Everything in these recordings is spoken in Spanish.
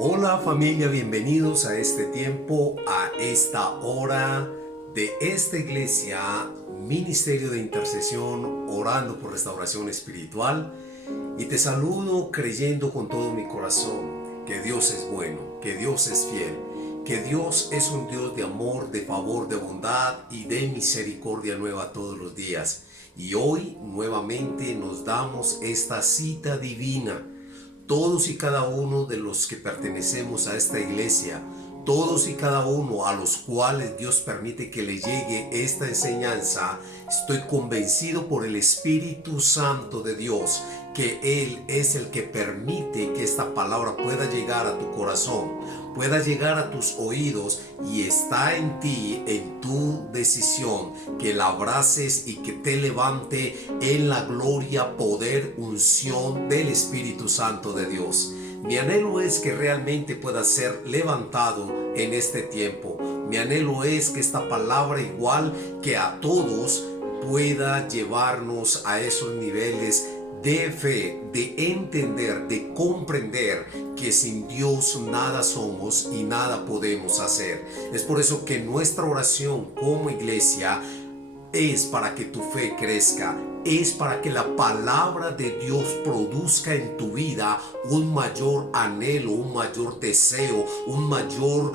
Hola familia, bienvenidos a este tiempo, a esta hora de esta iglesia, Ministerio de Intercesión, orando por restauración espiritual. Y te saludo creyendo con todo mi corazón que Dios es bueno, que Dios es fiel, que Dios es un Dios de amor, de favor, de bondad y de misericordia nueva todos los días. Y hoy nuevamente nos damos esta cita divina. Todos y cada uno de los que pertenecemos a esta iglesia, todos y cada uno a los cuales Dios permite que le llegue esta enseñanza, estoy convencido por el Espíritu Santo de Dios que Él es el que permite que esta palabra pueda llegar a tu corazón, pueda llegar a tus oídos, y está en ti, en tu decisión, que la abraces y que te levante en la gloria, poder, unción del Espíritu Santo de Dios. Mi anhelo es que realmente pueda ser levantado en este tiempo. Mi anhelo es que esta palabra, igual que a todos, pueda llevarnos a esos niveles de fe, de entender, de comprender que sin Dios nada somos y nada podemos hacer. Es por eso que nuestra oración como iglesia es para que tu fe crezca, es para que la palabra de Dios produzca en tu vida un mayor anhelo, un mayor deseo, un mayor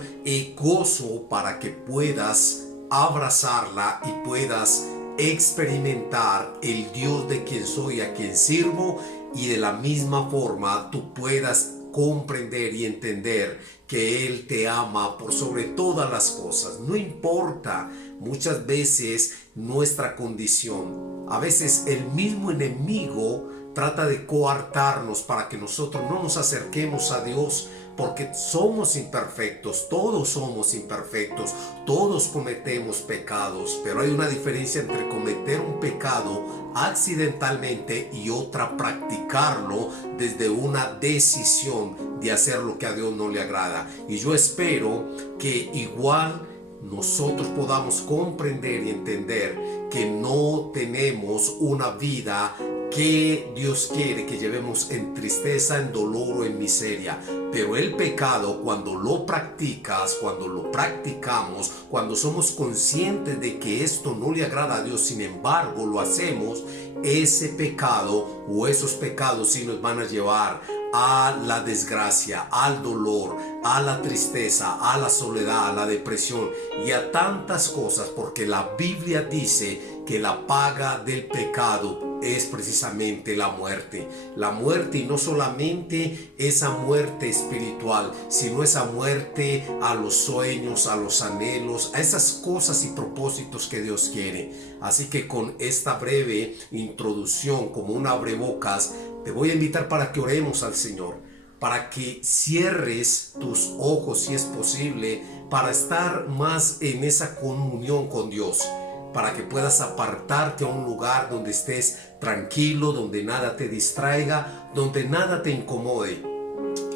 gozo, para que puedas abrazarla y puedas experimentar el Dios de quien soy, a quien sirvo, y de la misma forma tú puedas comprender y entender que Él te ama por sobre todas las cosas. No importa muchas veces nuestra condición. A veces el mismo enemigo trata de coartarnos para que nosotros no nos acerquemos a Dios, porque somos imperfectos, todos somos imperfectos, todos cometemos pecados, pero hay una diferencia entre cometer un pecado accidentalmente y otra practicarlo desde una decisión de hacer lo que a Dios no le agrada. Y yo espero que igual nosotros podamos comprender y entender que no tenemos una vida que Dios quiere que llevemos en tristeza, en dolor o en miseria. Pero el pecado, cuando lo practicas, cuando lo practicamos, cuando somos conscientes de que esto no le agrada a Dios, sin embargo lo hacemos, ese pecado o esos pecados sí nos van a llevar a la desgracia, al dolor, a la tristeza, a la soledad, a la depresión y a tantas cosas, porque la Biblia dice que la paga del pecado es precisamente la muerte. La muerte, y no solamente esa muerte espiritual, sino esa muerte a los sueños, a los anhelos, a esas cosas y propósitos que Dios quiere. Así que con esta breve introducción, como un abrebocas, te voy a invitar para que oremos al Señor, para que cierres tus ojos si es posible, para estar más en esa comunión con Dios, para que puedas apartarte a un lugar donde estés tranquilo, donde nada te distraiga, donde nada te incomode,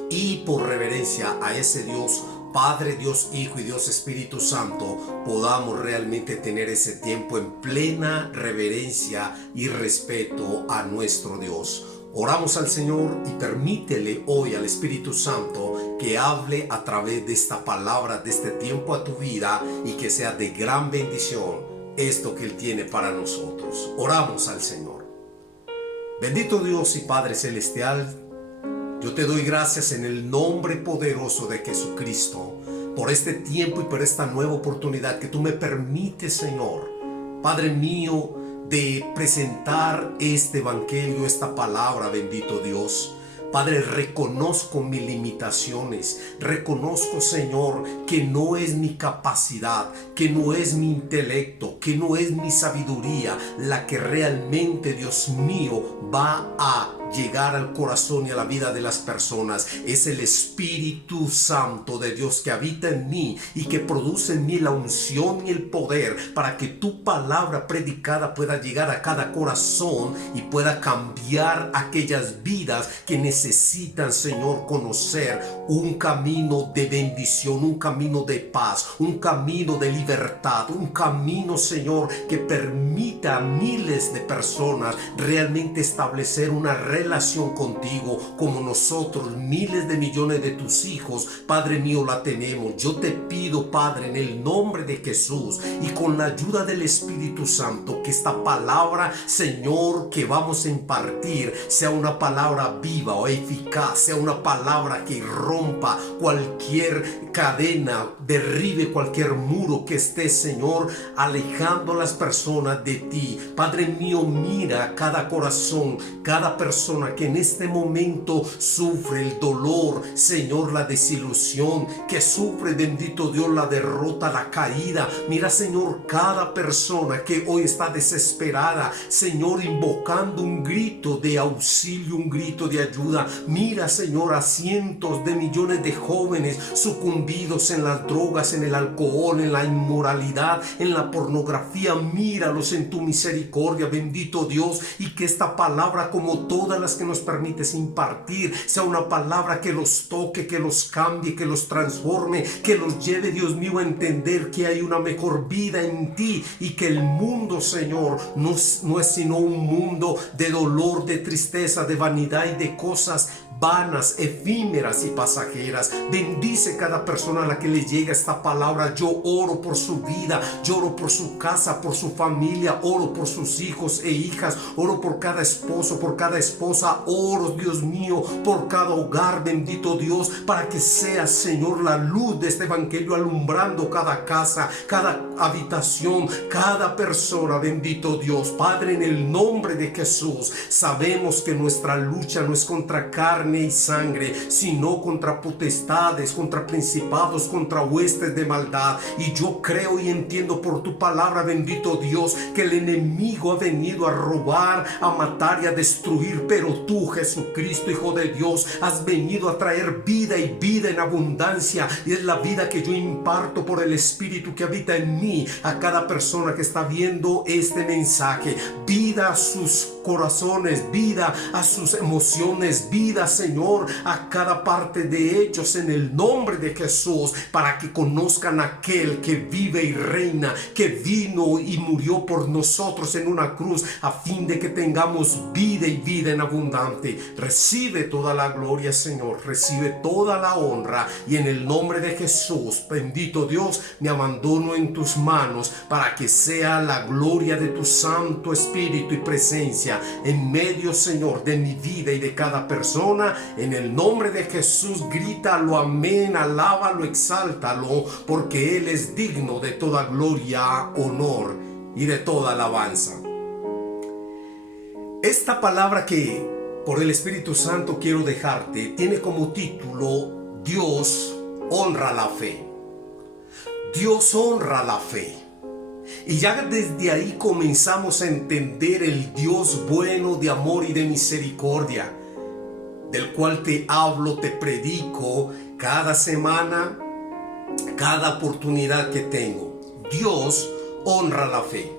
y por reverencia a ese Dios Padre, Dios Hijo y Dios Espíritu Santo, podamos realmente tener ese tiempo en plena reverencia y respeto a nuestro Dios. Oramos al Señor y permítele hoy al Espíritu Santo que hable a través de esta palabra, de este tiempo a tu vida, y que sea de gran bendición esto que Él tiene para nosotros. Oramos al Señor. Bendito Dios y Padre Celestial, yo te doy gracias en el nombre poderoso de Jesucristo por este tiempo y por esta nueva oportunidad que tú me permites, Señor, Padre mío, de presentar este evangelio, esta palabra, bendito Dios. Padre, reconozco mis limitaciones, reconozco, Señor, que no es mi capacidad, que no es mi intelecto, que no es mi sabiduría la que realmente, Dios mío, va a llegar al corazón y a la vida de las personas. Es el Espíritu Santo de Dios que habita en mí y que produce en mí la unción y el poder para que tu palabra predicada pueda llegar a cada corazón y pueda cambiar aquellas vidas que necesitan, Señor, conocer un camino de bendición, un camino de paz, un camino de libertad, un camino, Señor, que permita a miles de personas realmente establecer una relación contigo como nosotros, miles de millones de tus hijos, Padre mío, la tenemos. Yo te pido, Padre, en el nombre de Jesús y con la ayuda del Espíritu Santo, que esta palabra, Señor, que vamos a impartir sea una palabra viva o eficaz, sea una palabra que rompa cualquier cadena, derribe cualquier muro que esté, Señor, alejando a las personas de ti. Padre mío, mira cada corazón, cada persona que en este momento sufre el dolor, Señor, la desilusión, que sufre, bendito Dios, la derrota, la caída. Mira, Señor, cada persona que hoy está desesperada, Señor, invocando un grito de auxilio, un grito de ayuda. Mira, Señor, a cientos de millones de jóvenes sucumbidos en las drogas, en el alcohol, en la inmoralidad, en la pornografía. Míralos en tu misericordia, bendito Dios, y que esta palabra, como todas las que nos permites impartir, sea una palabra que los toque, que los cambie, que los transforme, que los lleve, Dios mío, a entender que hay una mejor vida en ti y que el mundo, Señor, no es sino un mundo de dolor, de tristeza, de vanidad y de cosas vanas, efímeras y pasajeras. Bendice cada persona a la que le llega esta palabra. Yo oro por su vida, lloro por su casa, por su familia, oro por sus hijos e hijas, oro por cada esposo, por cada esposa, oro, Dios mío, por cada hogar, bendito Dios, para que sea, Señor, la luz de este evangelio alumbrando cada casa, cada habitación, cada persona, bendito Dios. Padre, en el nombre de Jesús, sabemos que nuestra lucha no es contra carne y sangre, sino contra potestades, contra principados, contra huestes de maldad. Y yo creo y entiendo por tu palabra, bendito Dios, que el enemigo ha venido a robar, a matar y a destruir, pero tú, Jesucristo, Hijo de Dios, has venido a traer vida y vida en abundancia, y es la vida que yo imparto por el Espíritu que habita en mí a cada persona que está viendo este mensaje. Vida a sus corazones, vida a sus emociones, vida, Señor, a cada parte de ellos, en el nombre de Jesús, para que conozcan a aquel que vive y reina, que vino y murió por nosotros en una cruz, a fin de que tengamos vida y vida en abundante. Recibe toda la gloria, Señor, recibe toda la honra, y en el nombre de Jesús, bendito Dios, me abandono en tus manos para que sea la gloria de tu Santo Espíritu y presencia en medio, Señor, de mi vida y de cada persona. En el nombre de Jesús, grítalo, amén, alábalo, exáltalo, porque Él es digno de toda gloria, honor y de toda alabanza. Esta palabra que por el Espíritu Santo quiero dejarte tiene como título: Dios honra la fe. Dios honra la fe. Y ya desde ahí comenzamos a entender el Dios bueno, de amor y de misericordia, del cual te hablo, te predico cada semana, cada oportunidad que tengo. Dios honra la fe.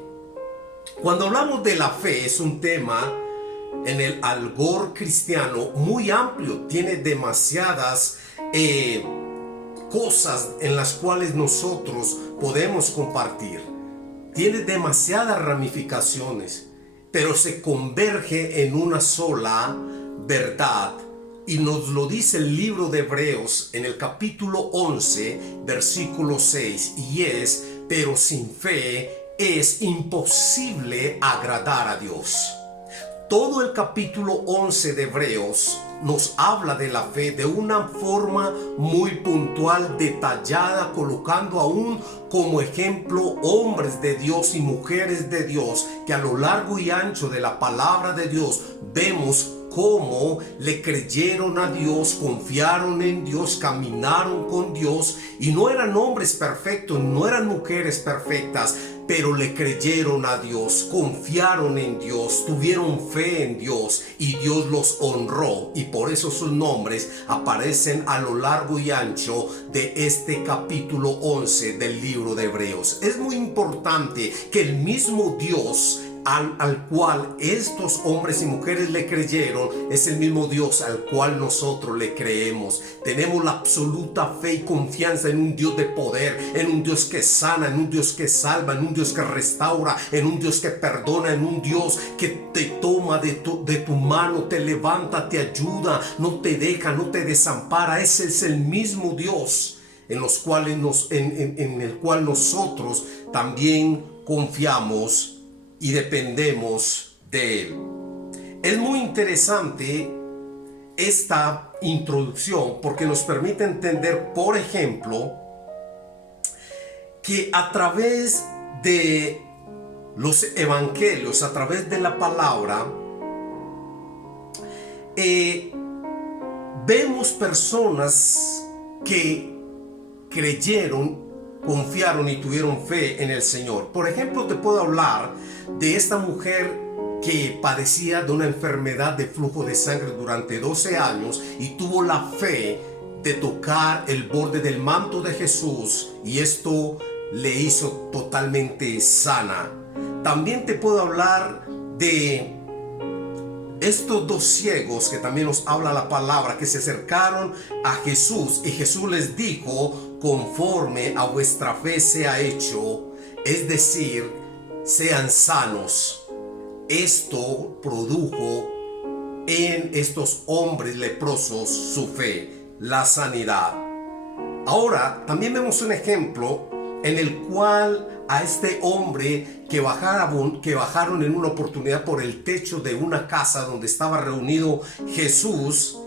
Cuando hablamos de la fe, es un tema en el algor cristiano muy amplio, tiene demasiadas cosas en las cuales nosotros podemos compartir. Tiene demasiadas ramificaciones, pero se converge en una sola verdad, y nos lo dice el libro de Hebreos en el capítulo 11, versículo 6, y es: pero sin fe es imposible agradar a Dios. Todo el capítulo 11 de Hebreos nos habla de la fe de una forma muy puntual, detallada, colocando aún como ejemplo hombres de Dios y mujeres de Dios que a lo largo y ancho de la palabra de Dios vemos cómo le creyeron a Dios, confiaron en Dios, caminaron con Dios, y no eran hombres perfectos, no eran mujeres perfectas, pero le creyeron a Dios, confiaron en Dios, tuvieron fe en Dios, y Dios los honró, y por eso sus nombres aparecen a lo largo y ancho de este capítulo 11 del libro de Hebreos. Es muy importante que el mismo Dios al cual estos hombres y mujeres le creyeron es el mismo Dios al cual nosotros le creemos. Tenemos la absoluta fe y confianza en un Dios de poder, en un Dios que sana, en un Dios que salva, en un Dios que restaura, en un Dios que perdona, en un Dios que te toma de tu mano, te levanta, te ayuda, no te deja, no te desampara. Ese es el mismo Dios en el cual nosotros también confiamos y dependemos de Él. Es muy interesante esta introducción porque nos permite entender, por ejemplo, que a través de los evangelios, a través de la palabra, vemos personas que creyeron, confiaron y tuvieron fe en el Señor. Por ejemplo, te puedo hablar de esta mujer que padecía de una enfermedad de flujo de sangre durante 12 años y tuvo la fe de tocar el borde del manto de Jesús, y esto le hizo totalmente sana. También te puedo hablar de estos dos ciegos que también nos habla la palabra, que se acercaron a Jesús y Jesús les dijo: conforme a vuestra fe sea hecho, es decir, sean sanos. Esto produjo en estos hombres leprosos su fe, la sanidad. Ahora también vemos un ejemplo en el cual a este hombre que bajaron en una oportunidad por el techo de una casa donde estaba reunido Jesús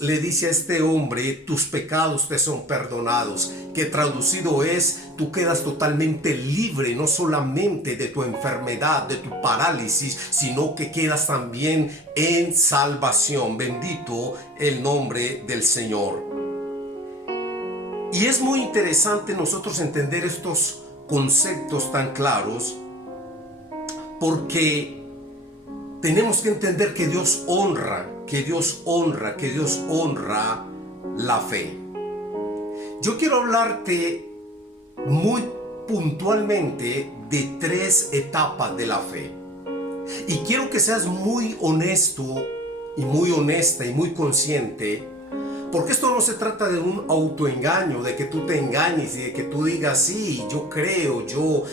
le dice a este hombre: tus pecados te son perdonados, que traducido es: tú quedas totalmente libre, no solamente de tu enfermedad, de tu parálisis, sino que quedas también en salvación. Bendito el nombre del Señor. Y es muy interesante nosotros entender estos conceptos tan claros, porque tenemos que entender que Dios honra la fe. Yo quiero hablarte muy puntualmente de 3 etapas de la fe. Y quiero que seas muy honesto y muy honesta y muy consciente, porque esto no se trata de un autoengaño, de que tú te engañes y de que tú digas: sí, yo creo, yo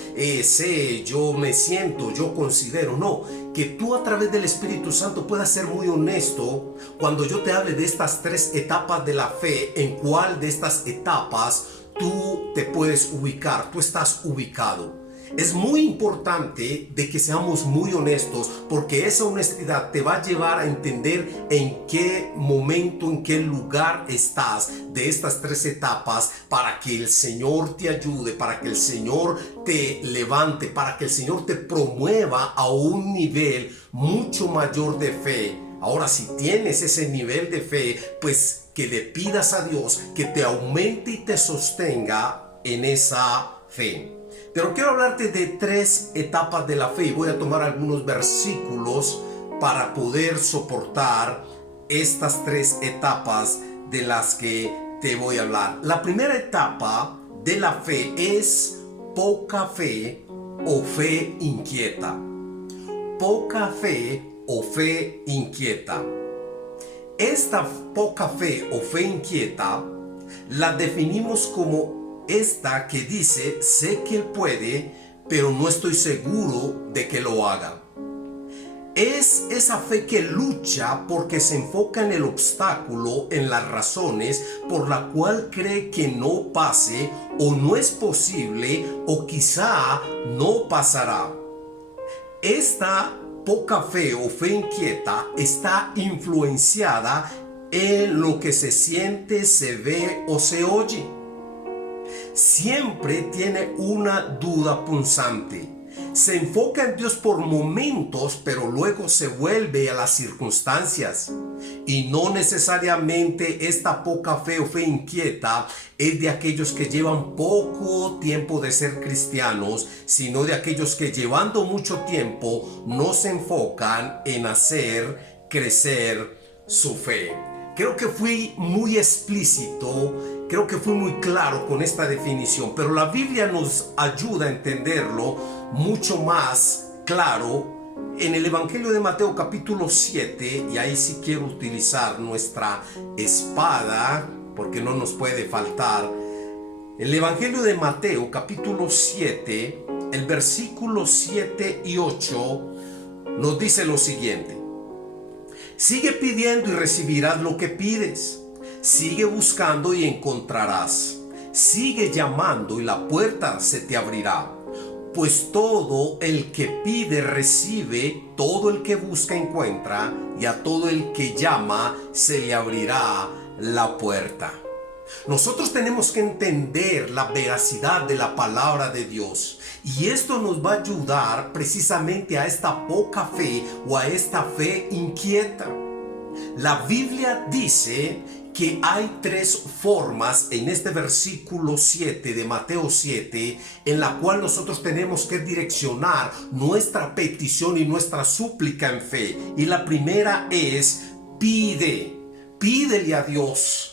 sé, yo me siento, yo considero. No, que tú a través del Espíritu Santo puedas ser muy honesto cuando yo te hable de estas 3 etapas de la fe. ¿En cuál de estas etapas tú te puedes ubicar? Tú estás ubicado. Es muy importante de que seamos muy honestos, porque esa honestidad te va a llevar a entender en qué momento, en qué lugar estás de estas 3 etapas, para que el Señor te ayude, para que el Señor te levante, para que el Señor te promueva a un nivel mucho mayor de fe. Ahora, si tienes ese nivel de fe, pues que le pidas a Dios que te aumente y te sostenga en esa fe. Pero quiero hablarte de 3 etapas de la fe y voy a tomar algunos versículos para poder soportar estas 3 etapas de las que te voy a hablar. La primera etapa de la fe es poca fe o fe inquieta. Poca fe o fe inquieta. Esta poca fe o fe inquieta la definimos como esta que dice: sé que Él puede, pero no estoy seguro de que lo haga. Es esa fe que lucha porque se enfoca en el obstáculo, en las razones por la cual cree que no pase, o no es posible, o quizá no pasará. Esta poca fe o fe inquieta está influenciada en lo que se siente, se ve o se oye. Siempre tiene una duda punzante. Se enfoca en Dios por momentos, pero luego se vuelve a las circunstancias. Y no necesariamente esta poca fe o fe inquieta es de aquellos que llevan poco tiempo de ser cristianos, sino de aquellos que, llevando mucho tiempo, no se enfocan en hacer crecer su fe. Creo que fui muy explícito, creo que fui muy claro con esta definición, pero la Biblia nos ayuda a entenderlo mucho más claro en el Evangelio de Mateo capítulo 7, y ahí sí quiero utilizar nuestra espada porque no nos puede faltar. El Evangelio de Mateo capítulo 7, el versículo 7 y 8 nos dice lo siguiente: sigue pidiendo y recibirás lo que pides. Sigue buscando y encontrarás. Sigue llamando y la puerta se te abrirá. Pues todo el que pide recibe, todo el que busca encuentra, y a todo el que llama se le abrirá la puerta. Nosotros tenemos que entender la veracidad de la palabra de Dios, y esto nos va a ayudar precisamente a esta poca fe o a esta fe inquieta. La Biblia dice que hay tres formas en este versículo 7 de Mateo 7 en la cual nosotros tenemos que direccionar nuestra petición y nuestra súplica en fe. Y la primera es: pídele a Dios.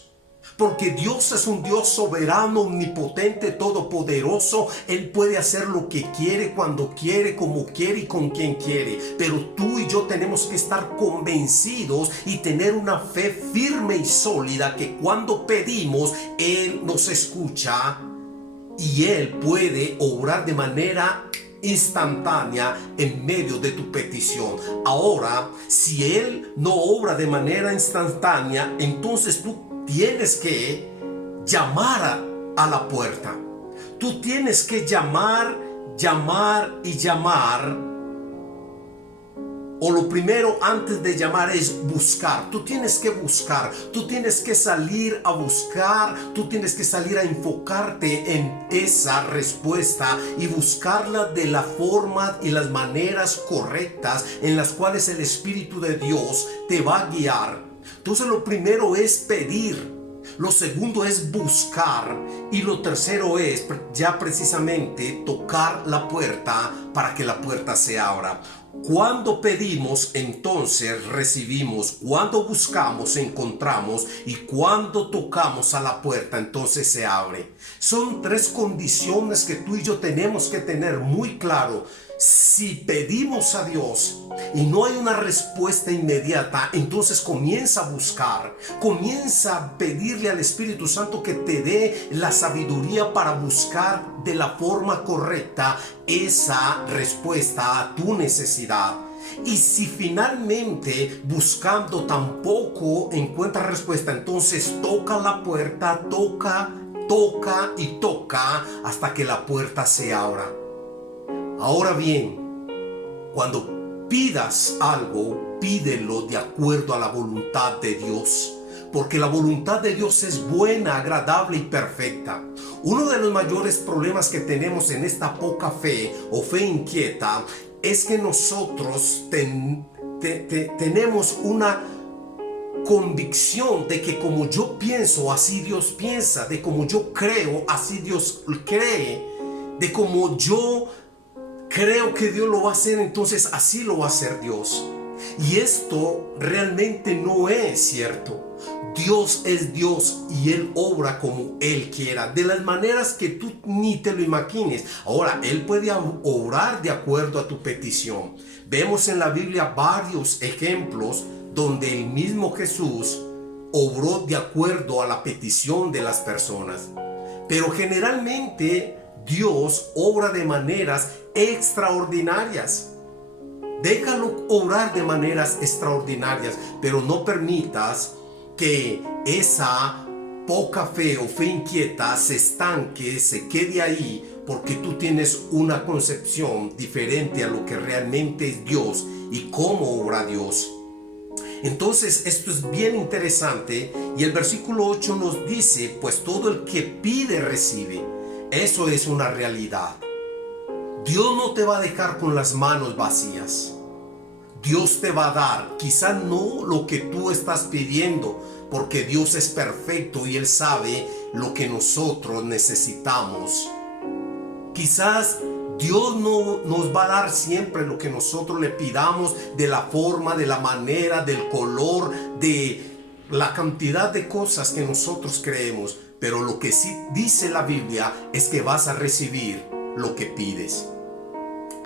Porque Dios es un Dios soberano, omnipotente, todopoderoso. Él puede hacer lo que quiere, cuando quiere, como quiere y con quien quiere. Pero tú y yo tenemos que estar convencidos y tener una fe firme y sólida que cuando pedimos, Él nos escucha y Él puede obrar de manera instantánea en medio de tu petición. Ahora, si Él no obra de manera instantánea, entonces tú tienes que llamar a la puerta. Tú tienes que llamar y llamar. O lo primero antes de llamar es buscar. Tú tienes que buscar, tú tienes que salir a buscar, tú tienes que salir a enfocarte en esa respuesta y buscarla de la forma y las maneras correctas en las cuales el Espíritu de Dios te va a guiar. Entonces lo primero es pedir, lo segundo es buscar y lo tercero es ya precisamente tocar la puerta para que la puerta se abra. Cuando pedimos, entonces recibimos. Cuando buscamos, encontramos. Y cuando tocamos a la puerta, entonces se abre. Son tres condiciones que tú y yo tenemos que tener muy claro. Si pedimos a Dios y no hay una respuesta inmediata, entonces comienza a buscar, comienza a pedirle al Espíritu Santo que te dé la sabiduría para buscar de la forma correcta esa respuesta a tu necesidad. Y si finalmente buscando tampoco encuentras respuesta, entonces toca la puerta, toca y toca hasta que la puerta se abra. Ahora bien, cuando pidas algo, pídelo de acuerdo a la voluntad de Dios, porque la voluntad de Dios es buena, agradable y perfecta. Uno de los mayores problemas que tenemos en esta poca fe o fe inquieta es que nosotros tenemos una convicción de que como yo pienso, así Dios piensa, de como yo creo, así Dios cree, de como yo creo que Dios lo va a hacer, entonces así lo va a hacer Dios. Y esto realmente no es cierto. Dios es Dios y Él obra como Él quiera, de las maneras que tú ni te lo imagines. Ahora, Él puede obrar de acuerdo a tu petición. Vemos en la Biblia varios ejemplos donde el mismo Jesús obró de acuerdo a la petición de las personas. Pero generalmente Dios obra de maneras extraordinarias. Déjalo obrar de maneras extraordinarias, pero no permitas que esa poca fe o fe inquieta se estanque, se quede ahí, porque tú tienes una concepción diferente a lo que realmente es Dios y cómo obra Dios. Entonces esto es bien interesante y el versículo 8 nos dice: pues todo el que pide recibe. Eso es una realidad. Dios no te va a dejar con las manos vacías. Dios te va a dar, quizá no lo que tú estás pidiendo, porque Dios es perfecto y Él sabe lo que nosotros necesitamos. Quizás Dios no nos va a dar siempre lo que nosotros le pidamos, de la forma, de la manera, del color, de la cantidad de cosas que nosotros creemos. Pero lo que sí dice la Biblia es que vas a recibir lo que pides.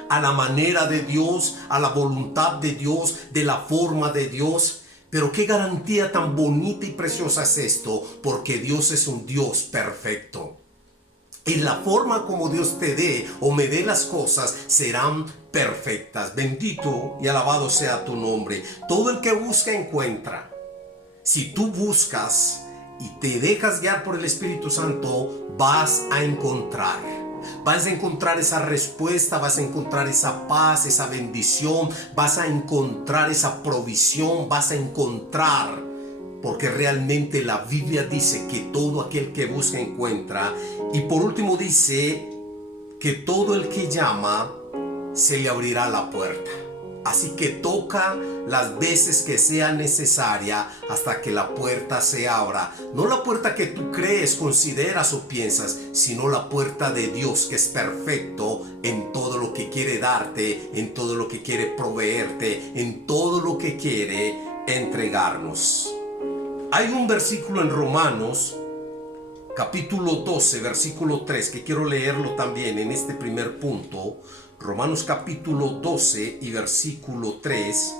a la manera de Dios, a la voluntad de Dios, de la forma de Dios. Pero qué garantía tan bonita y preciosa es esto, porque Dios es un Dios perfecto. Y la forma como Dios te dé o me dé las cosas serán perfectas. Bendito y alabado sea tu nombre. Todo el que busca encuentra. Si tú buscas y te dejas guiar por el Espíritu Santo, vas a encontrar. Vas a encontrar esa respuesta, vas a encontrar esa paz, esa bendición, vas a encontrar esa provisión, vas a encontrar. Porque realmente la Biblia dice que todo aquel que busca encuentra. Y por último dice que todo el que llama se le abrirá la puerta. Así que toca las veces que sea necesaria hasta que la puerta se abra. No la puerta que tú crees, consideras o piensas, sino la puerta de Dios, que es perfecto en todo lo que quiere darte, en todo lo que quiere proveerte, en todo lo que quiere entregarnos. Hay un versículo en Romanos, capítulo 12, versículo 3, que quiero leerlo también en este primer punto. Romanos capítulo 12 y versículo 3,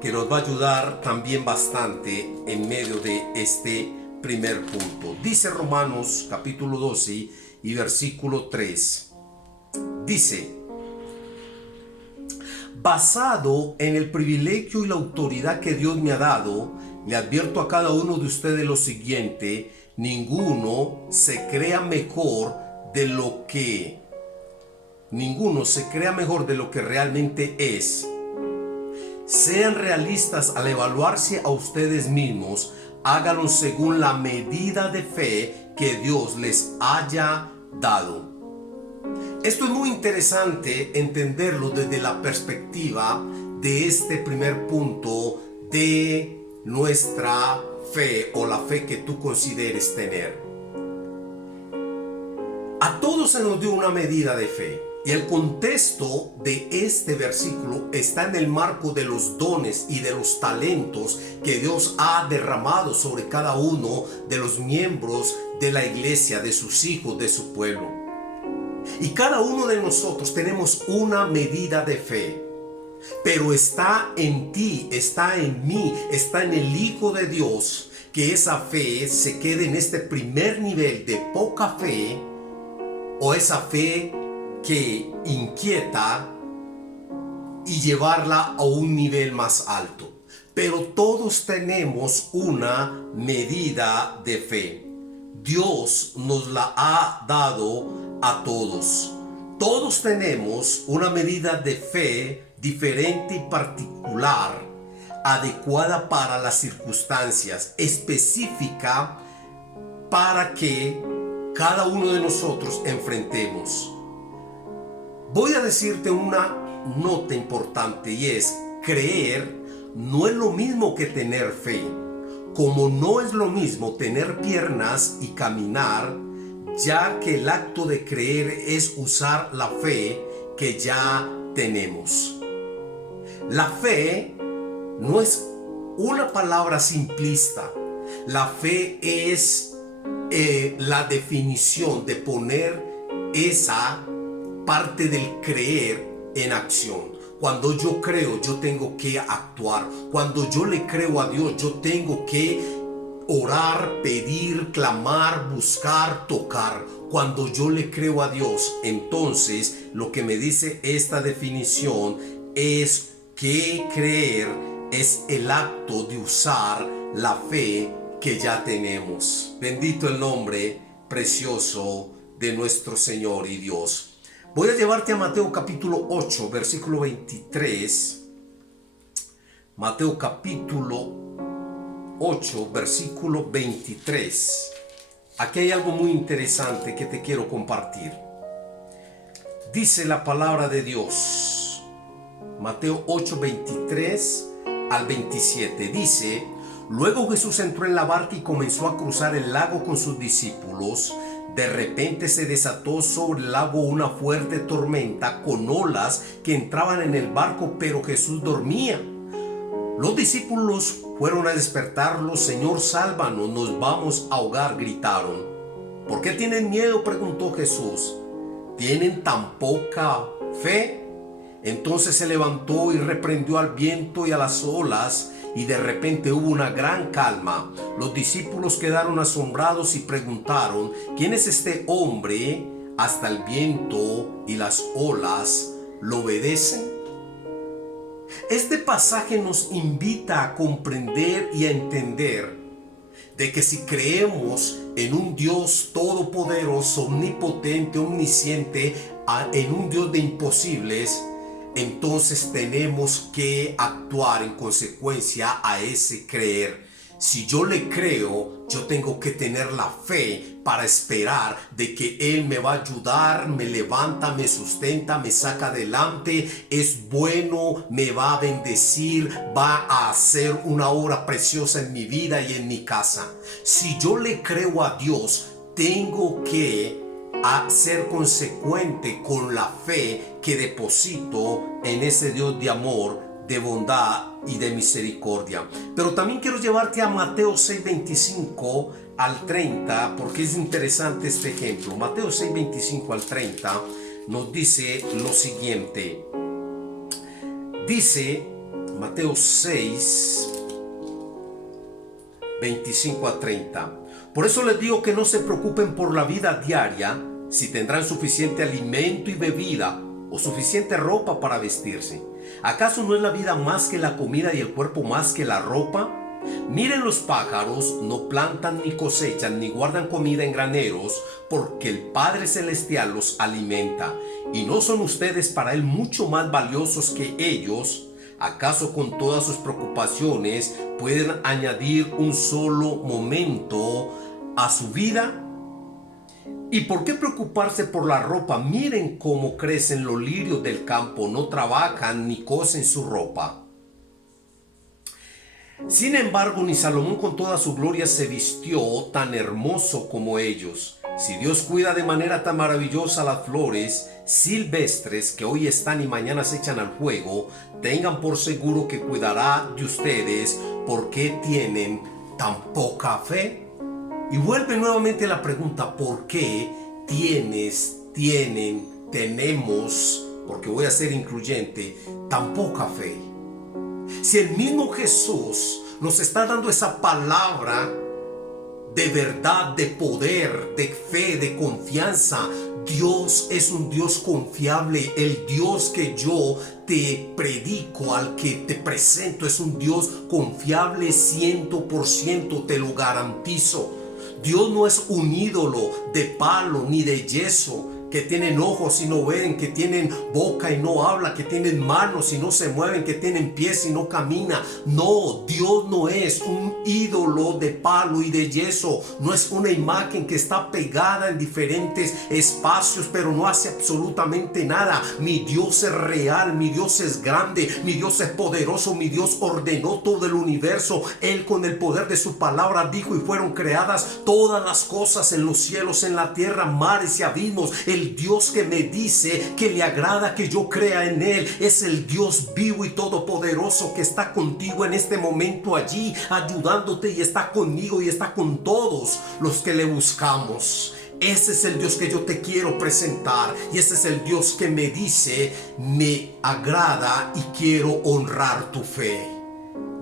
que nos va a ayudar también bastante en medio de este primer punto. Dice Romanos capítulo 12 y versículo 3. Dice: basado en el privilegio y la autoridad que Dios me ha dado, le advierto a cada uno de ustedes lo siguiente: ninguno se crea mejor de lo que realmente es. Sean realistas al evaluarse a ustedes mismos. Háganlo según la medida de fe que Dios les haya dado. Esto es muy interesante entenderlo desde la perspectiva de este primer punto de nuestra fe, o la fe que tú consideres tener. A todos se nos dio una medida de fe, y el contexto de este versículo está en el marco de los dones y de los talentos que Dios ha derramado sobre cada uno de los miembros de la iglesia, de sus hijos, de su pueblo. Y cada uno de nosotros tenemos una medida de fe. Pero está en ti, está en mí, está en el Hijo de Dios, que esa fe se quede en este primer nivel de poca fe, o esa fe que inquieta, y llevarla a un nivel más alto. Pero todos tenemos una medida de fe. Dios nos la ha dado a todos. Todos tenemos una medida de fe diferente y particular, adecuada para las circunstancias, específica para que cada uno de nosotros enfrentemos. Voy a decirte una nota importante, y es: creer no es lo mismo que tener fe, como no es lo mismo tener piernas y caminar, ya que el acto de creer es usar la fe que ya tenemos. La fe no es una palabra simplista. La fe es la definición de poner esa parte del creer en acción. Cuando yo creo, yo tengo que actuar. Cuando yo le creo a Dios, yo tengo que orar, pedir, clamar, buscar, tocar. Cuando yo le creo a Dios, entonces lo que me dice esta definición es que creer es el acto de usar la fe que ya tenemos. Bendito el nombre precioso de nuestro Señor y Dios. Voy a llevarte a Mateo capítulo 8, versículo 23. Mateo capítulo 8, versículo 23. Aquí hay algo muy interesante que te quiero compartir. Dice la palabra de Dios. Mateo 8, 23 al 27. Dice: luego Jesús entró en la barca y comenzó a cruzar el lago con sus discípulos. De repente se desató sobre el lago una fuerte tormenta con olas que entraban en el barco, pero Jesús dormía. Los discípulos fueron a despertarlo. Señor, sálvanos, nos vamos a ahogar, gritaron. ¿Por qué tienen miedo?, preguntó Jesús. ¿Tienen tan poca Fe. Entonces se levantó y reprendió al viento y a las olas, y de repente hubo una gran calma. Los discípulos quedaron asombrados y preguntaron: ¿quién es este hombre? Hasta el viento y las olas lo obedecen. Este pasaje nos invita a comprender y a entender de que si creemos en un Dios todopoderoso, omnipotente, omnisciente, en un Dios de imposibles, entonces tenemos que actuar en consecuencia a ese creer. Si yo le creo, yo tengo que tener la fe para esperar de que Él me va a ayudar, me levanta, me sustenta, me saca adelante, es bueno, me va a bendecir, va a hacer una obra preciosa en mi vida y en mi casa. Si yo le creo a Dios, tengo que ser consecuente con la fe que deposito en ese Dios de amor, de bondad y de misericordia. Pero también quiero llevarte a Mateo 6:25 al 30, porque es interesante este ejemplo. Mateo 6:25 al 30 nos dice lo siguiente. Dice Mateo 6:25 a 30. Por eso les digo que no se preocupen por la vida diaria, si tendrán suficiente alimento y bebida o suficiente ropa para vestirse. ¿Acaso no es la vida más que la comida y el cuerpo más que la ropa? Miren los pájaros, no plantan ni cosechan ni guardan comida en graneros, porque el Padre Celestial los alimenta. ¿Y no son ustedes para Él mucho más valiosos que ellos? ¿Acaso con todas sus preocupaciones pueden añadir un solo momento a su vida? ¿Y por qué preocuparse por la ropa? Miren cómo crecen los lirios del campo, no trabajan ni cosen su ropa. Sin embargo, ni Salomón con toda su gloria se vistió tan hermoso como ellos. Si Dios cuida de manera tan maravillosa las flores silvestres que hoy están y mañana se echan al fuego, tengan por seguro que cuidará de ustedes. ¿Por qué tienen tan poca fe? Y vuelve nuevamente la pregunta: ¿por qué tenemos, porque voy a ser incluyente, tan poca fe? Si el mismo Jesús nos está dando esa palabra de verdad, de poder, de fe, de confianza. Dios es un Dios confiable. El Dios que yo te predico, al que te presento, es un Dios confiable 100%, te lo garantizo. Dios no es un ídolo de palo ni de yeso, que tienen ojos y no ven, que tienen boca y no habla, que tienen manos y no se mueven, que tienen pies y no camina. No, Dios no es un ídolo de palo y de yeso. No es una imagen que está pegada en diferentes espacios, pero no hace absolutamente nada. Mi Dios es real, mi Dios es grande, mi Dios es poderoso, mi Dios ordenó todo el universo. Él, con el poder de su palabra, dijo y fueron creadas todas las cosas en los cielos, en la tierra, mares y abismos. El Dios que me dice que le agrada que yo crea en Él es el Dios vivo y todopoderoso que está contigo en este momento allí, ayudándote, y está conmigo y está con todos los que le buscamos. Ese es el Dios que yo te quiero presentar, y ese es el Dios que me dice: me agrada y quiero honrar tu fe.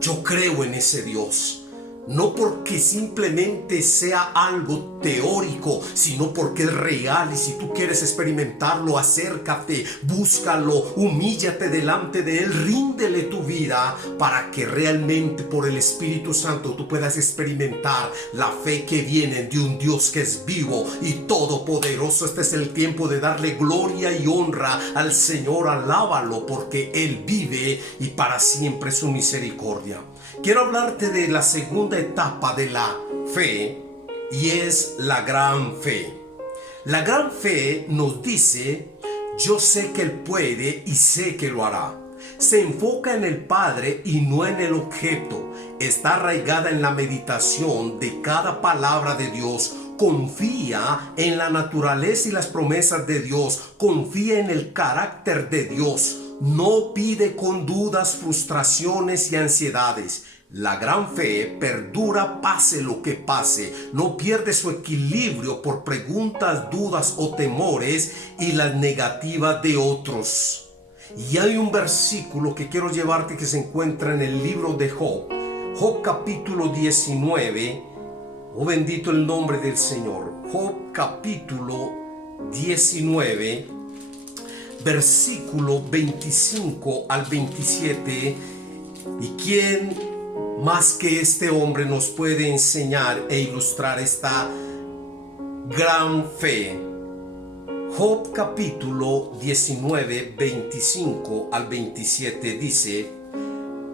Yo creo en ese Dios. No porque simplemente sea algo teórico, sino porque es real. Y si tú quieres experimentarlo, acércate, búscalo, humíllate delante de Él, ríndele tu vida para que realmente por el Espíritu Santo tú puedas experimentar la fe que viene de un Dios que es vivo y todopoderoso. Este es el tiempo de darle gloria y honra al Señor. Alábalo, porque Él vive y para siempre su misericordia. Quiero hablarte de la segunda etapa de la fe, y es la gran fe. La gran fe nos dice: yo sé que Él puede y sé que lo hará. Se enfoca en el Padre y no en el objeto. Está arraigada en la meditación de cada palabra de Dios. Confía en la naturaleza y las promesas de Dios. Confía en el carácter de Dios. No pide con dudas, frustraciones y ansiedades. La gran fe perdura pase lo que pase, no pierde su equilibrio por preguntas, dudas o temores y las negativas de otros. Y hay un versículo que quiero llevarte que se encuentra en el libro de Job, Job capítulo 19, oh bendito el nombre del Señor, Job capítulo 19, versículo 25 al 27, y quién más que este hombre nos puede enseñar e ilustrar esta gran fe. Job capítulo 19, 25 al 27 dice: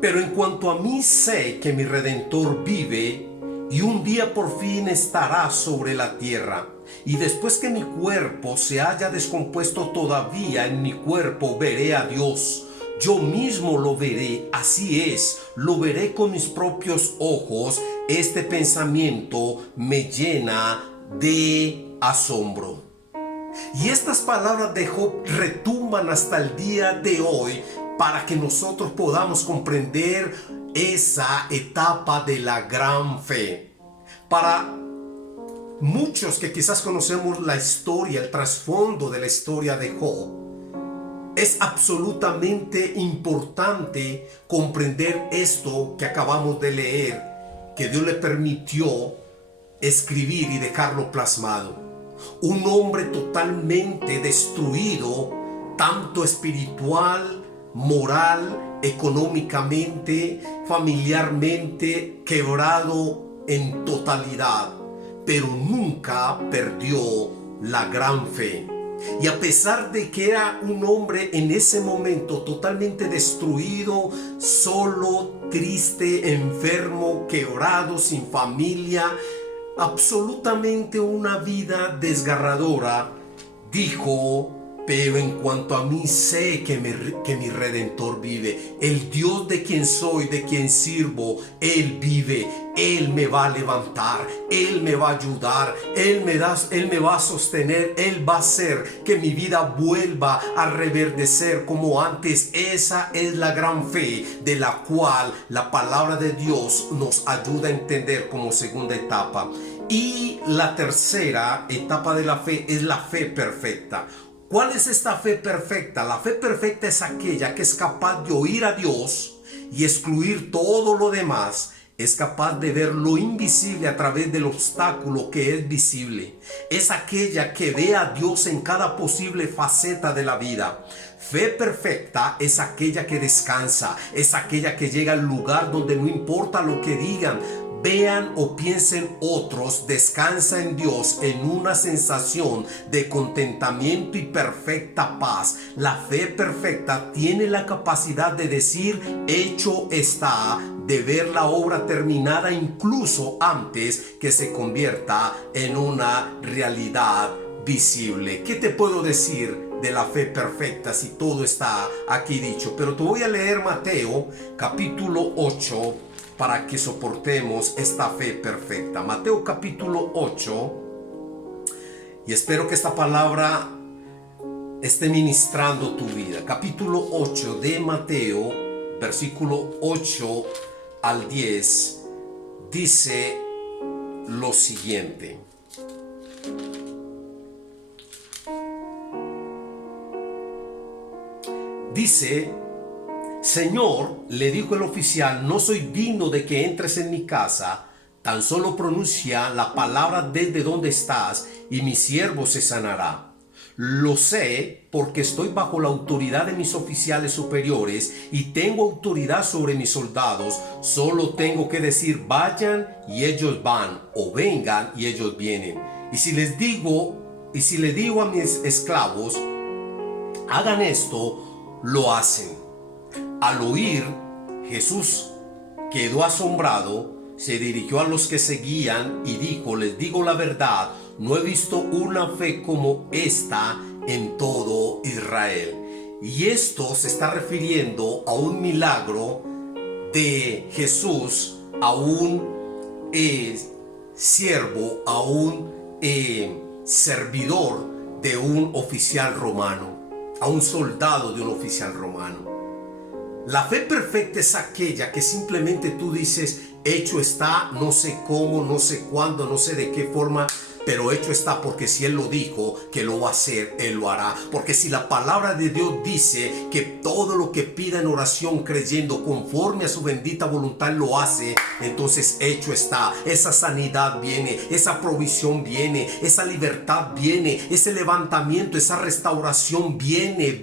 pero en cuanto a mí sé que mi Redentor vive y un día por fin estará sobre la tierra. Y después que mi cuerpo se haya descompuesto, todavía en mi cuerpo veré a Dios. Yo mismo lo veré, así es, lo veré con mis propios ojos. Este pensamiento me llena de asombro. Y estas palabras de Job retumban hasta el día de hoy para que nosotros podamos comprender esa etapa de la gran fe. Para muchos que quizás conocemos la historia, el trasfondo de la historia de Job, es absolutamente importante comprender esto que acabamos de leer, que Dios le permitió escribir y dejarlo plasmado. Un hombre totalmente destruido, tanto espiritual, moral, económicamente, familiarmente, quebrado en totalidad, pero nunca perdió la gran fe. Y a pesar de que era un hombre en ese momento totalmente destruido, solo, triste, enfermo, quebrado, sin familia, absolutamente una vida desgarradora, dijo: pero en cuanto a mí sé que mi Redentor vive, el Dios de quien soy, de quien sirvo, Él vive, Él me va a levantar, Él me va a ayudar, Él me va a sostener, Él va a hacer que mi vida vuelva a reverdecer como antes. Esa es la gran fe de la cual la palabra de Dios nos ayuda a entender como segunda etapa. Y la tercera etapa de la fe es la fe perfecta. ¿Cuál es esta fe perfecta? La fe perfecta es aquella que es capaz de oír a Dios y excluir todo lo demás. Es capaz de ver lo invisible a través del obstáculo que es visible. Es aquella que ve a Dios en cada posible faceta de la vida. Fe perfecta es aquella que descansa, es aquella que llega al lugar donde no importa lo que digan, vean o piensen otros, descansa en Dios en una sensación de contentamiento y perfecta paz. La fe perfecta tiene la capacidad de decir: hecho está, de ver la obra terminada incluso antes que se convierta en una realidad visible. ¿Qué te puedo decir de la fe perfecta si todo está aquí dicho? Pero te voy a leer Mateo capítulo 8 para que soportemos esta fe perfecta. Mateo capítulo 8, y espero que esta palabra esté ministrando tu vida. Capítulo 8 de Mateo, versículo 8 al 10, dice lo siguiente: dice: Señor, le dijo el oficial, no soy digno de que entres en mi casa, tan solo pronuncia la palabra desde donde estás y mi siervo se sanará. Lo sé porque estoy bajo la autoridad de mis oficiales superiores y tengo autoridad sobre mis soldados. Solo tengo que decir: vayan y ellos van, o vengan y ellos vienen. Y si le digo a mis esclavos: hagan esto, lo hacen. Al oír, Jesús quedó asombrado, se dirigió a los que seguían y dijo: les digo la verdad, no he visto una fe como esta en todo Israel. Y esto se está refiriendo a un milagro de Jesús a un siervo, a un servidor de un oficial romano, a un soldado de un oficial romano. La fe perfecta es aquella que simplemente tú dices, hecho está, no sé cómo, no sé cuándo, no sé de qué forma, pero hecho está, porque si Él lo dijo que lo va a hacer, Él lo hará. Porque si la palabra de Dios dice que todo lo que pida en oración creyendo conforme a su bendita voluntad lo hace, entonces hecho está. Esa sanidad viene, esa provisión viene, esa libertad viene, ese levantamiento, esa restauración viene,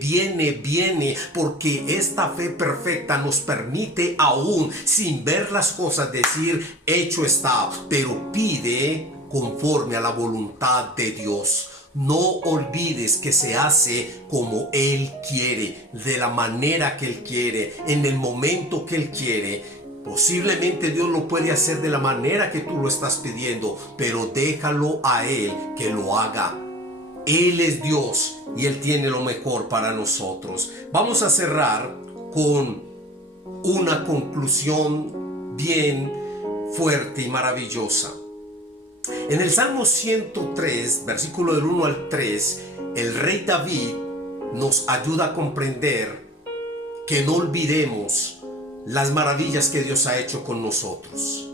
porque esta fe perfecta nos permite, aún sin ver las cosas, decir hecho está, pero pide conforme a la voluntad de Dios. No olvides que se hace como Él quiere, de la manera que Él quiere, en el momento que Él quiere. Posiblemente Dios lo puede hacer de la manera que tú lo estás pidiendo, pero déjalo a Él que lo haga. Él es Dios y Él tiene lo mejor para nosotros. Vamos a cerrar con una conclusión bien fuerte y maravillosa. En el Salmo 103, versículo del 1 al 3, el rey David nos ayuda a comprender que no olvidemos las maravillas que Dios ha hecho con nosotros.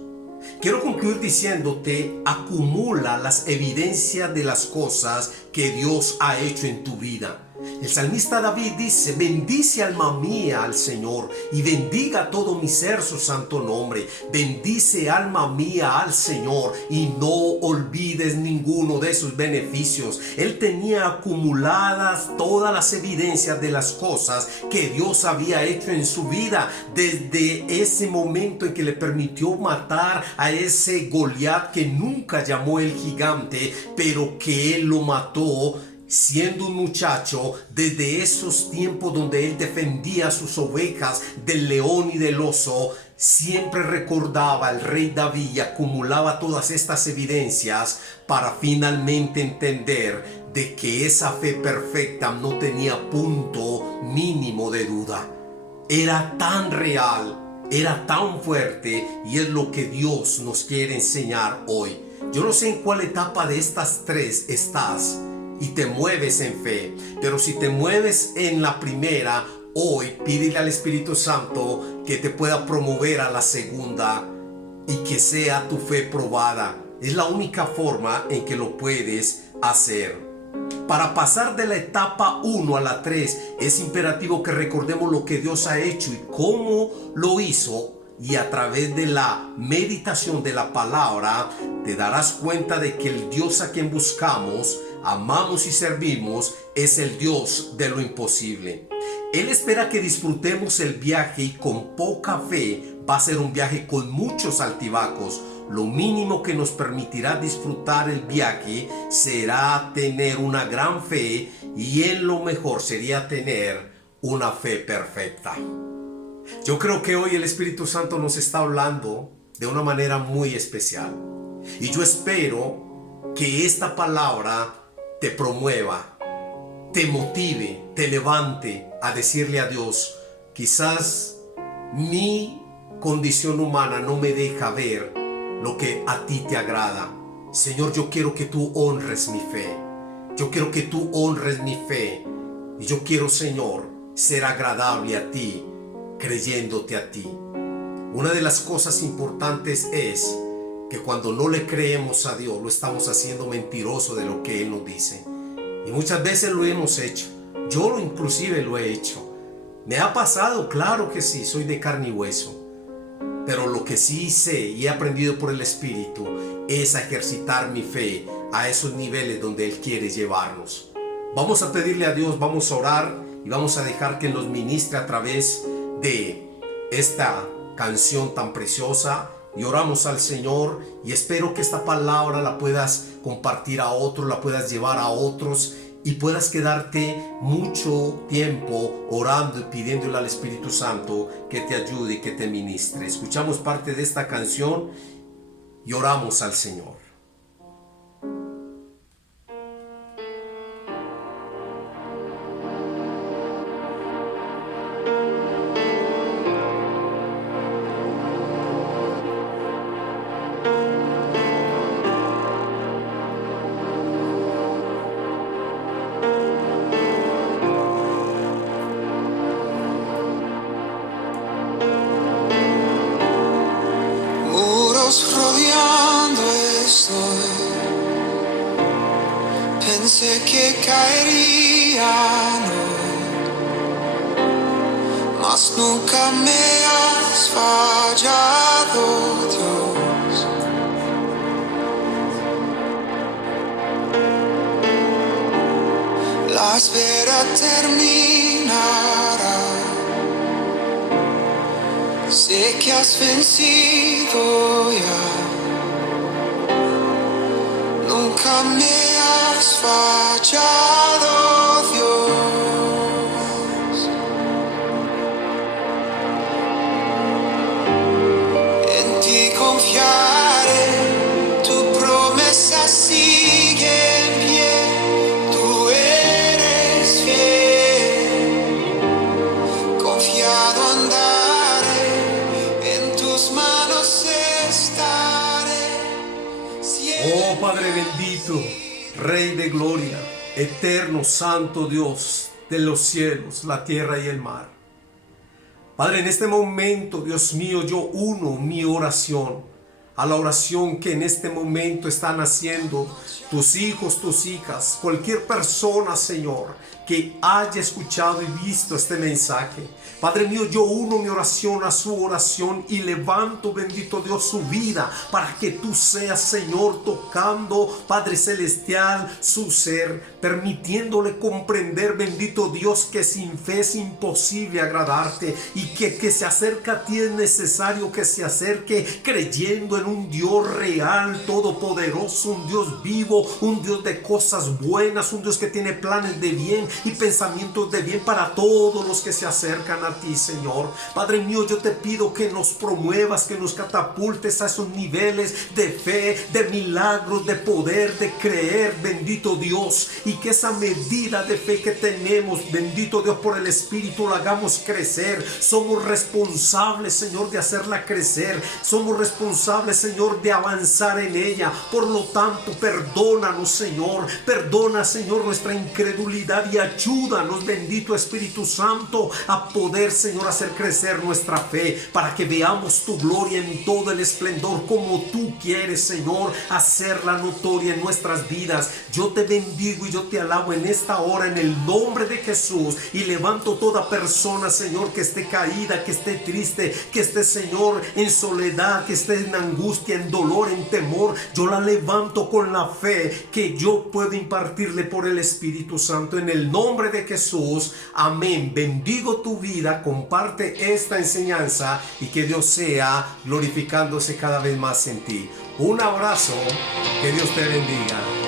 Quiero concluir diciéndote, acumula las evidencias de las cosas que Dios ha hecho en tu vida. El salmista David dice, bendice alma mía al Señor y bendiga todo mi ser su santo nombre. Bendice alma mía al Señor y no olvides ninguno de sus beneficios. Él tenía acumuladas todas las evidencias de las cosas que Dios había hecho en su vida, desde ese momento en que le permitió matar a ese Goliat que nunca llamó el gigante, pero que él lo mató siendo un muchacho, desde esos tiempos donde él defendía a sus ovejas del león y del oso. Siempre recordaba al rey David y acumulaba todas estas evidencias para finalmente entender de que esa fe perfecta no tenía punto mínimo de duda. Era tan real, era tan fuerte, y es lo que Dios nos quiere enseñar hoy. Yo no sé en cuál etapa de estas tres estás y te mueves en fe, pero si te mueves en la primera, hoy pídele al Espíritu Santo que te pueda promover a la segunda y que sea tu fe probada. Es la única forma en que lo puedes hacer. Para pasar de la etapa 1 a la 3 es imperativo que recordemos lo que Dios ha hecho y cómo lo hizo, y a través de la meditación de la palabra te darás cuenta de que el Dios a quien buscamos, amamos y servimos es el Dios de lo imposible. Él espera que disfrutemos el viaje, y con poca fe va a ser un viaje con muchos altibajos. Lo mínimo que nos permitirá disfrutar el viaje será tener una gran fe, y en lo mejor sería tener una fe perfecta. Yo creo que hoy el Espíritu Santo nos está hablando de una manera muy especial, y yo espero que esta palabra te promueva, te motive, te levante a decirle a Dios, quizás mi condición humana no me deja ver lo que a ti te agrada. Señor, yo quiero que tú honres mi fe. Yo quiero que tú honres mi fe. Y yo quiero, Señor, ser agradable a ti, creyéndote a ti. Una de las cosas importantes es que cuando no le creemos a Dios, lo estamos haciendo mentiroso de lo que Él nos dice. Y muchas veces lo hemos hecho. Yo inclusive lo he hecho. ¿Me ha pasado? Claro que sí, soy de carne y hueso. Pero lo que sí sé y he aprendido por el Espíritu es a ejercitar mi fe a esos niveles donde Él quiere llevarnos. Vamos a pedirle a Dios, vamos a orar y vamos a dejar que nos ministre a través de esta canción tan preciosa. Y oramos al Señor, y espero que esta palabra la puedas compartir a otros, la puedas llevar a otros, y puedas quedarte mucho tiempo orando y pidiéndole al Espíritu Santo que te ayude y que te ministre. Escuchamos parte de esta canción y oramos al Señor. Pensé que caería, no, mas nunca me has fallado, Dios. La espera terminará. Sé que has vencido ya. Nunca me has fallado, Dios. En ti confiaré, tu promesa sigue en pie. Tú eres fiel, confiado andaré, en tus manos estaré. Oh Padre bendito, Rey de gloria, eterno, santo Dios de los cielos, la tierra y el mar. Padre, en este momento, Dios mío, yo uno mi oración a la oración que en este momento están haciendo tus hijos, tus hijas, cualquier persona, Señor, que haya escuchado y visto este mensaje. Padre mío, yo uno mi oración a su oración y levanto, bendito Dios, su vida para que tú seas, Señor, tocando, Padre celestial, su ser, permitiéndole comprender, bendito Dios, que sin fe es imposible agradarte y que se acerca a ti es necesario que se acerque creyendo en un Dios real, todopoderoso, un Dios vivo, un Dios de cosas buenas, un Dios que tiene planes de bien y pensamientos de bien para todos los que se acercan a ti, Señor. Padre mío, yo te pido que nos promuevas, que nos catapultes a esos niveles de fe, de milagros, de poder, de creer, bendito Dios, y que esa medida de fe que tenemos, bendito Dios, por el Espíritu la hagamos crecer. Somos responsables, Señor, de hacerla crecer. Somos responsables, Señor, de avanzar en ella. Por lo tanto, perdónanos, Señor. Perdona, Señor, nuestra incredulidad y ayúdanos, bendito Espíritu Santo, a poder, Señor, hacer crecer nuestra fe para que veamos tu gloria en todo el esplendor como tú quieres, Señor, hacerla notoria en nuestras vidas. Yo te bendigo y yo te alabo en esta hora en el nombre de Jesús y levanto toda persona, Señor, que esté caída, que esté triste, que esté, Señor, en soledad, que esté en angustia, en dolor, en temor. Yo la levanto con la fe que yo puedo impartirle por el Espíritu Santo en el nombre de Jesús. Amén. Bendigo tu vida, comparte esta enseñanza y que Dios sea glorificándose cada vez más en ti. Un abrazo, que Dios te bendiga.